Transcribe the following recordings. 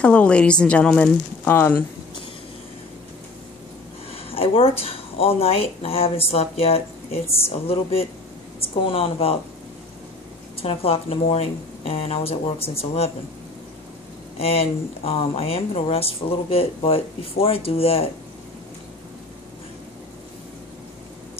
Hello, ladies and gentlemen. I worked all night and I haven't slept yet. It's going on about 10 o'clock in the morning, and I was at work since 11. And I am going to rest for a little bit, but before I do that,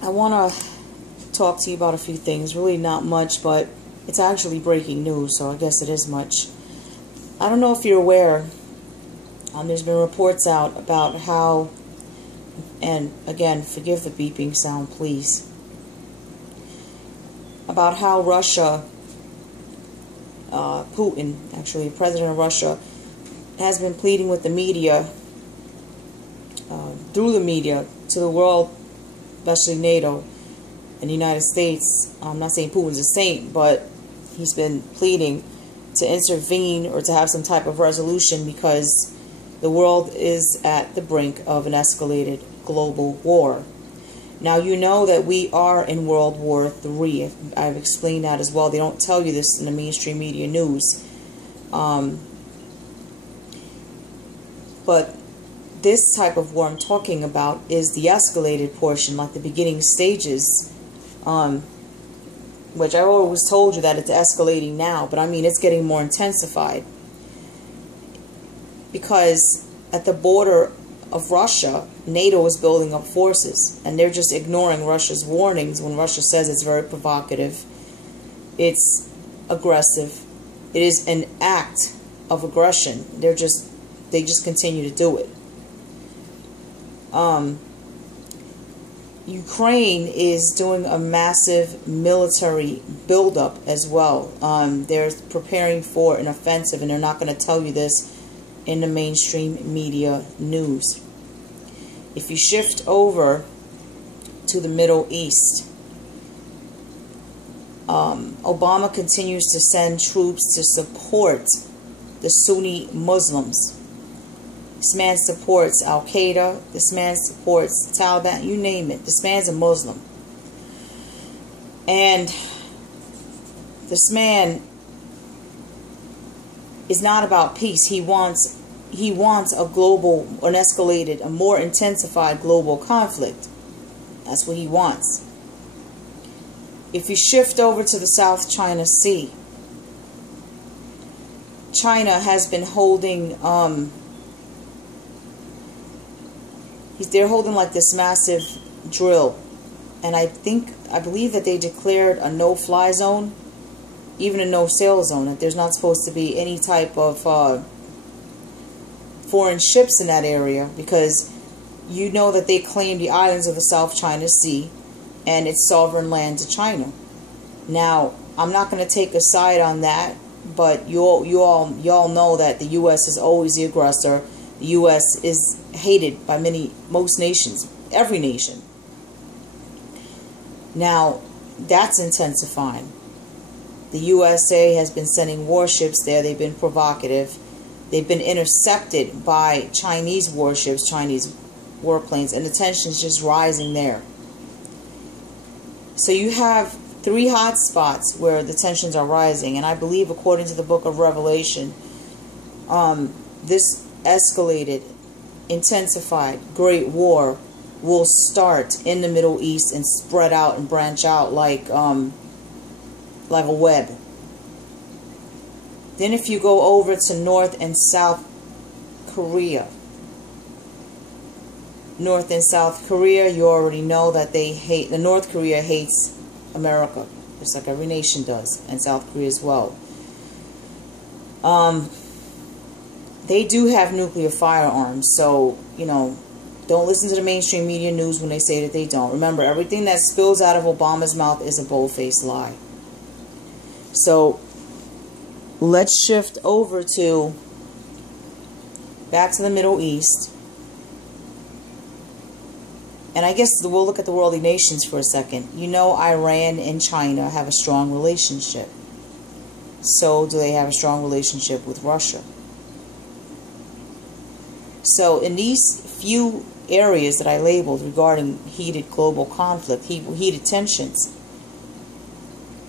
I want to talk to you about a few things. Really not much, but it's actually breaking news, so I guess it is much. I don't know if you're aware, there's been reports out about how, and again, forgive the beeping sound, please, about how Russia, Putin, actually, the president of Russia, has been pleading with the media, through the media, to the world, especially NATO and the United States. I'm not saying Putin's a saint, but he's been pleading to intervene or to have some type of resolution because the world is at the brink of an escalated global war. Now, you know that we are in World War III. I've explained that as well. They don't tell you this in the mainstream media news. But this type of war I'm talking about is the escalated portion, like the beginning stages, which I always told you that it's escalating now, but I mean it's getting more intensified. Because at the border of Russia, NATO is building up forces, and they're just ignoring Russia's warnings when Russia says it's very provocative, it's aggressive, it is an act of aggression. They just continue to do it. Ukraine is doing a massive military buildup as well. They're preparing for an offensive, and they're not going to tell you this in the mainstream media news. If you shift over to the Middle East, Obama continues to send troops to support the Sunni Muslims. This man supports Al-Qaeda. This man supports Taliban. You name it. This man's a Muslim. And this man is not about peace. He wants a global, an escalated, a more intensified global conflict. That's what he wants. If you shift over to the South China Sea, China has been holding, they're holding like this massive drill. And I believe that they declared a no-fly zone, even a no-sail zone, that there's not supposed to be any type of foreign ships in that area, because you know that they claim the islands of the South China Sea and it's sovereign land to China. Now, I'm not going to take a side on that, but you all know that the U.S. is always the aggressor. The U.S. is hated by most nations, every nation. Now, that's intensifying. The USA has been sending warships there. They've been provocative. They've been intercepted by Chinese warships, Chinese warplanes, and the tension's just rising there. So you have 3 hot spots where the tensions are rising, and I believe, according to the book of Revelation, this escalated, intensified great war will start in the Middle East and spread out and branch out like a web. Then if you go over to North and South Korea, North and South Korea, you already know that North Korea hates America, just like every nation does, and South Korea as well. They do have nuclear firearms, so, don't listen to the mainstream media news when they say that they don't. Remember, everything that spills out of Obama's mouth is a bold-faced lie. So, let's shift over back to the Middle East. And I guess we'll look at the worldly nations for a second. You know, Iran and China have a strong relationship. So do they have a strong relationship with Russia? So in these few areas that I labeled regarding heated global conflict, heated tensions,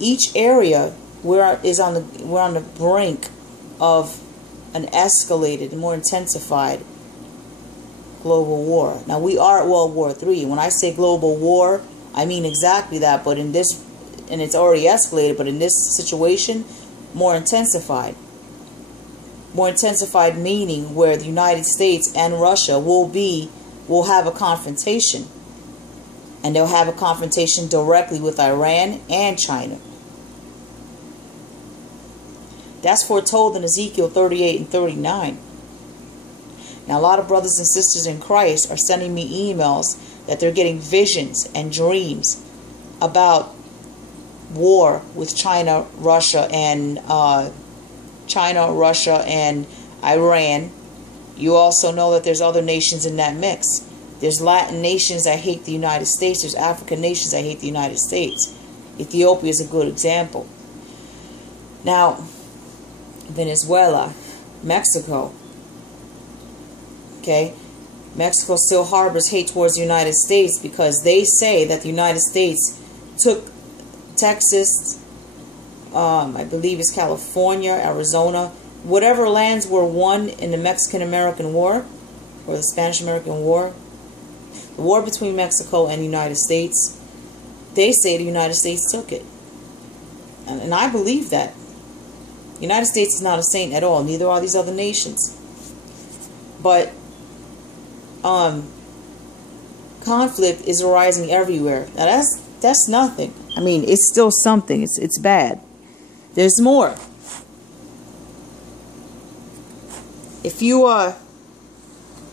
each area we're on the brink of an escalated, more intensified global war. Now, we are at World War III. When I say global war, I mean exactly that, but in this, and it's already escalated, but in this situation, more intensified. More intensified meaning where the United States and Russia will have a confrontation. And they'll have a confrontation directly with Iran and China. That's foretold in Ezekiel 38 and 39. Now, a lot of brothers and sisters in Christ are sending me emails that they're getting visions and dreams about war with China, Russia, and Iran. You also know that there's other nations in that mix. There's Latin nations that hate the United States. There's African nations that hate the United States. Ethiopia is a good example. Now, Venezuela, Mexico. Okay, Mexico still harbors hate towards the United States because they say that the United States took Texas, I believe it's California, Arizona, whatever lands were won in the Mexican-American War or the Spanish-American War, the war between Mexico and the United States. They say the United States took it, and I believe that. The United States is not a saint at all. Neither are these other nations. But conflict is arising everywhere. Now that's nothing. I mean, it's still something. It's bad. There's more. If you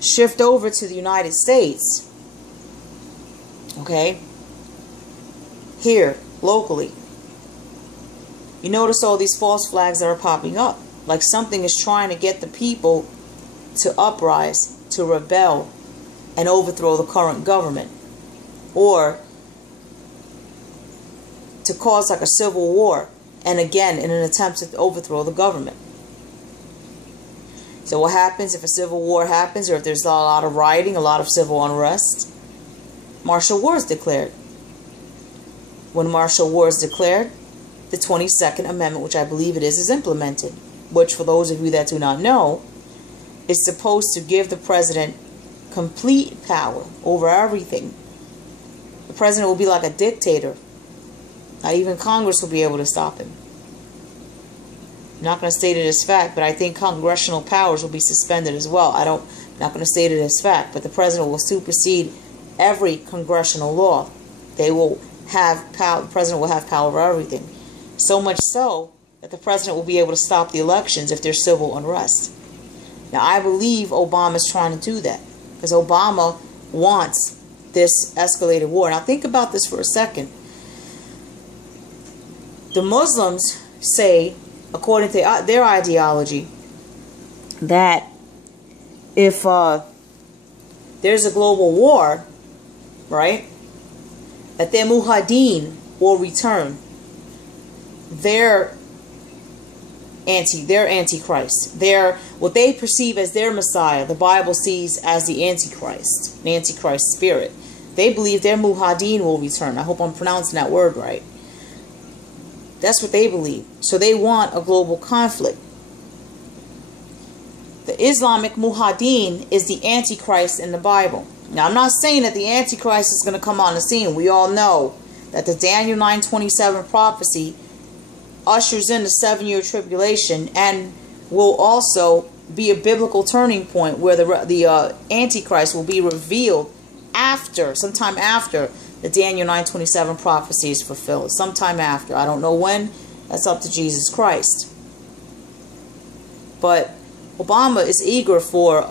shift over to the United States, okay, here locally, you notice all these false flags that are popping up. Like something is trying to get the people to uprise, to rebel, and overthrow the current government. Or to cause like a civil war. And again, in an attempt to overthrow the government. So what happens if a civil war happens, or if there's a lot of rioting, a lot of civil unrest? Martial war is declared. When martial war is declared, the 22nd Amendment, which I believe it is implemented. Which, for those of you that do not know, is supposed to give the president complete power over everything. The president will be like a dictator. Not even Congress will be able to stop him. I'm not going to state it as fact, but I think congressional powers will be suspended as well. I'm not going to state it as fact, but the president will supersede every congressional law. The president will have power over everything. So much so that the president will be able to stop the elections if there's civil unrest. Now, I believe Obama is trying to do that because Obama wants this escalated war. Now, think about this for a second. The Muslims say, according to their ideology, that if there's a global war, right, that their muhadin will return. They're antichrist. They're what they perceive as their Messiah. The Bible sees as the antichrist, an antichrist spirit. They believe their muhadin will return. I hope I'm pronouncing that word right. That's what they believe. So they want a global conflict. The Islamic muhadin is the antichrist in the Bible. Now, I'm not saying that the antichrist is going to come on the scene. We all know that the Daniel 9:27 prophecy ushers in the 7-year tribulation and will also be a biblical turning point where the Antichrist will be revealed sometime after the Daniel 9:27 prophecy is fulfilled. Sometime after. I don't know when. That's up to Jesus Christ. But Obama is eager for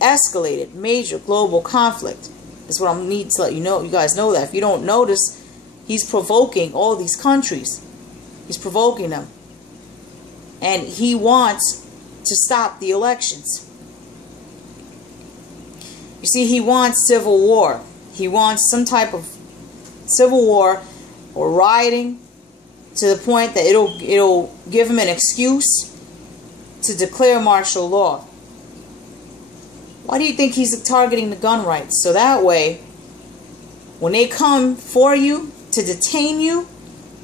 escalated major global conflict. That's what I need to let you know. You guys know that. If you don't notice, he's provoking all these countries. He's provoking them. And he wants to stop the elections. You see, he wants civil war. He wants some type of civil war or rioting to the point that it'll give him an excuse to declare martial law. Why do you think he's targeting the gun rights? So that way, when they come for you to detain you,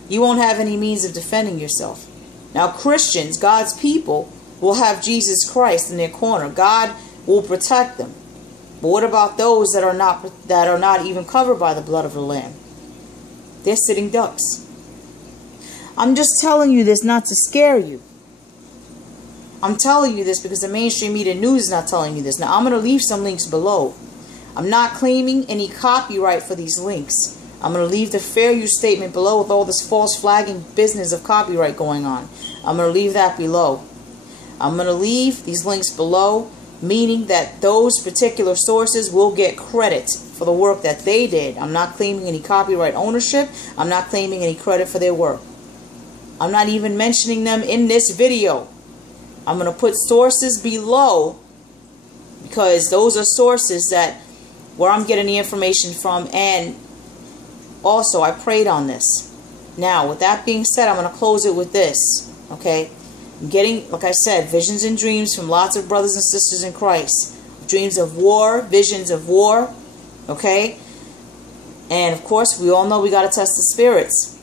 you won't have any means of defending yourself. Now, Christians, God's people, will have Jesus Christ in their corner. God will protect them. But what about those that are not even covered by the blood of the Lamb? They're sitting ducks. I'm just telling you this not to scare you. I'm telling you this because the mainstream media news is not telling you this. Now, I'm going to leave some links below. I'm not claiming any copyright for these links. I'm going to leave the fair use statement below with all this false flagging business of copyright going on. I'm going to leave that below. I'm going to leave these links below, meaning that those particular sources will get credit for the work that they did. I'm not claiming any copyright ownership. I'm not claiming any credit for their work. I'm not even mentioning them in this video. I'm going to put sources below because those are sources that where I'm getting the information from, and also I prayed on this. Now, with that being said, I'm going to close it with this. Okay? I'm getting, like I said, visions and dreams from lots of brothers and sisters in Christ. Dreams of war, visions of war. Okay? And of course, we all know we got to test the spirits.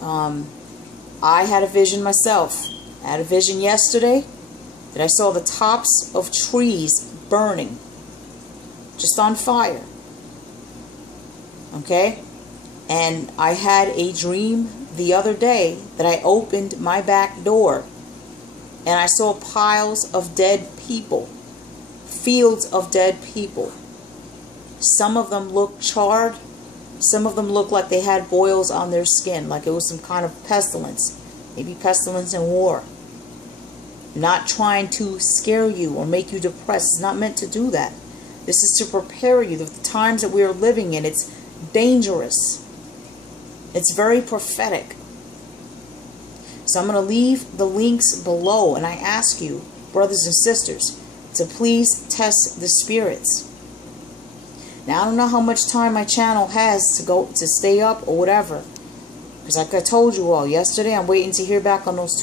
I had a vision myself. I had a vision yesterday that I saw the tops of trees burning. Just on fire. Okay? And I had a dream the other day that I opened my back door and I saw piles of dead people. Fields of dead people. Some of them looked charred. Some of them looked like they had boils on their skin, like it was some kind of pestilence. Maybe pestilence and war. Not trying to scare you or make you depressed. It's not meant to do that. This is to prepare you. The times that we are living in, it's dangerous. It's very prophetic. So I'm going to leave the links below, and I ask you, brothers and sisters, to please test the spirits. Now, I don't know how much time my channel has to stay up or whatever. Because like I told you all yesterday, I'm waiting to hear back on those two